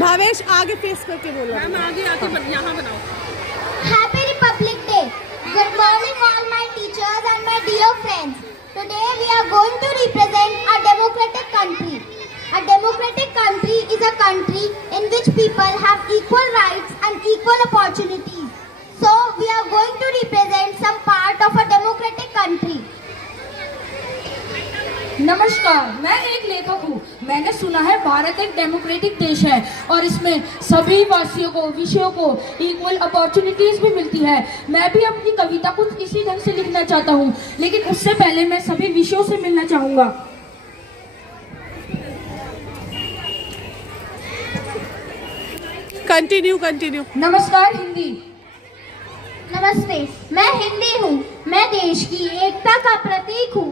भावेश आगे फेस करके बोलो। मैम आगे आके यहाँ बनाओ। Happy Republic Day. Good morning all my teachers and my dear friends. Today we are going to represent a democratic country. A democratic country is a country in which people have equal rights and equal opportunities. So we are going to represent some part of a democratic country. नमस्कार, मैं एक लेखक हूँ। मैंने सुना है भारत एक democratic देश है और इसमें सभी वासियों को, विषयों को इक्वल अपॉर्चुनिटीज भी मिलती है। मैं भी अपनी कविता कुछ इसी ढंग से लिखना चाहता हूँ, लेकिन उससे पहले मैं सभी विषयों से मिलना चाहूँगा। कंटिन्यू। नमस्कार हिंदी। नमस्ते, मैं हिंदी हूँ। मैं देश की एकता का प्रतीक हूँ।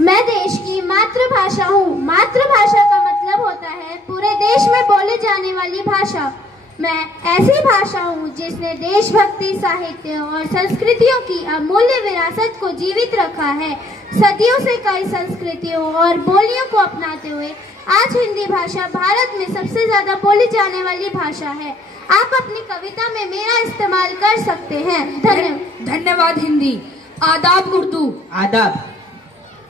मैं देश की मातृभाषा हूँ। मातृभाषा का मतलब होता है पूरे देश में बोले जाने वाली भाषा। मैं ऐसी भाषा हूँ जिसने देशभक्ति, साहित्य और संस्कृतियों की अमूल्य विरासत को जीवित रखा है। सदियों से कई संस्कृतियों और बोलियों को अपनाते हुए आज हिंदी भाषा भारत में सबसे ज्यादा बोली जाने वाली भाषा है। आप अपनी कविता में मेरा इस्तेमाल कर सकते हैं। धन्यवाद हिंदी। आदाब उर्दू। आदाब।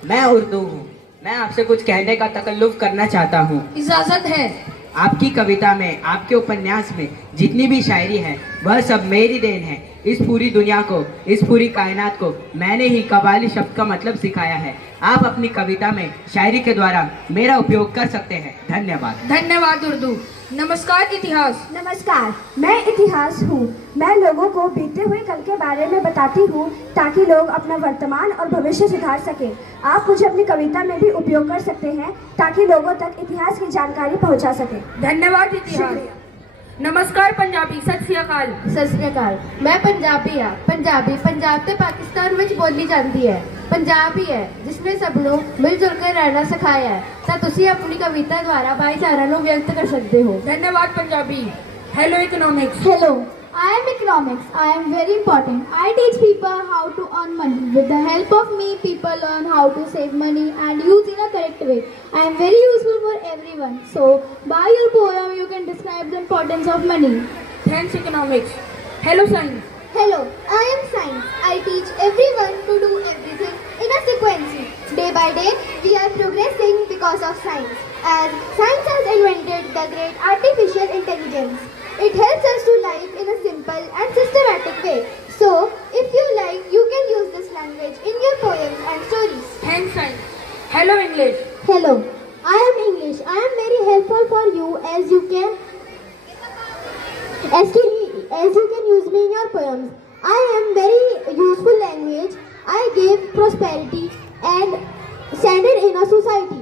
मैं उर्दू हूँ। मैं आपसे कुछ कहने का तकल्लुफ करना चाहता हूँ। इजाजत है। आपकी कविता में, आपके उपन्यास में जितनी भी शायरी है वह सब मेरी देन है। इस पूरी दुनिया को, इस पूरी कायनात को मैंने ही कव्वाली शब्द का मतलब सिखाया है। आप अपनी कविता में शायरी के द्वारा मेरा उपयोग कर सकते हैं। धन्यवाद। धन्यवाद उर्दू। नमस्कार इतिहास। नमस्कार, मैं इतिहास हूँ। मैं लोगों को बीते हुए कल के बारे में बताती हूँ ताकि लोग अपना वर्तमान और भविष्य सुधार सकें। आप मुझे अपनी कविता में भी उपयोग कर सकते हैं ताकि लोगों तक इतिहास की जानकारी पहुँचा सकें। धन्यवाद इतिहास। नमस्कार पंजाबी। सत श्री अकाल। सत श्री अकाल। मैं पंजाबी हाँ। पंजाबी पंजाब ते पाकिस्तान में बोली जाती है। पंजाब ही है जिसने सब लोग मिलजुल कर रहना सिखाया है। तो तुसी अपनी कविता द्वारा भाईचारा को व्यक्त कर सकते हो। धन्यवाद Punjabi. Hello economics. Hello, I am economics. I am very important. I teach people how to earn money. With the help of me, people learn how to save money and use in a correct way. I am very useful for everyone. So, by your poem, you can describe the importance of money. Thanks economics. Hello science. Hello, I am science. I teach everyone to do everything in a sequence. Day by day, we are progressing because of science. As science has invented the great artificial intelligence. It helps us to live in a simple and systematic way. So, if you like, you can use this language in your poems and stories. Thanks science. Hello English. Hello, I am English. I am very helpful for you as you can use me in your poems. I am very useful language. I give prosperity and standard in a society.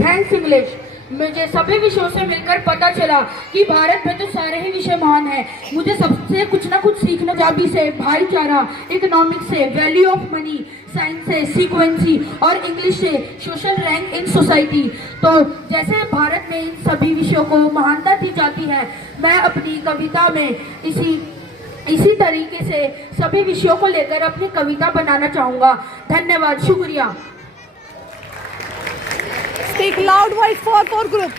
Thanks English. मुझे सभी विषयों से मिलकर पता चला कि भारत में तो सारे ही विषय महान हैं। मुझे सबसे कुछ ना कुछ सीखना। पंजाबी से भाईचारा, इकोनॉमिक्स से वैल्यू ऑफ मनी, साइंस से सीक्वेंसी और इंग्लिश से सोशल रैंक इन सोसाइटी। तो जैसे भारत में इन सभी विषयों को महानता दी जाती है, मैं अपनी कविता में इसी तरीके से सभी विषयों को लेकर अपनी कविता बनाना चाहूँगा। धन्यवाद, शुक्रिया। Speak loud, voice for group.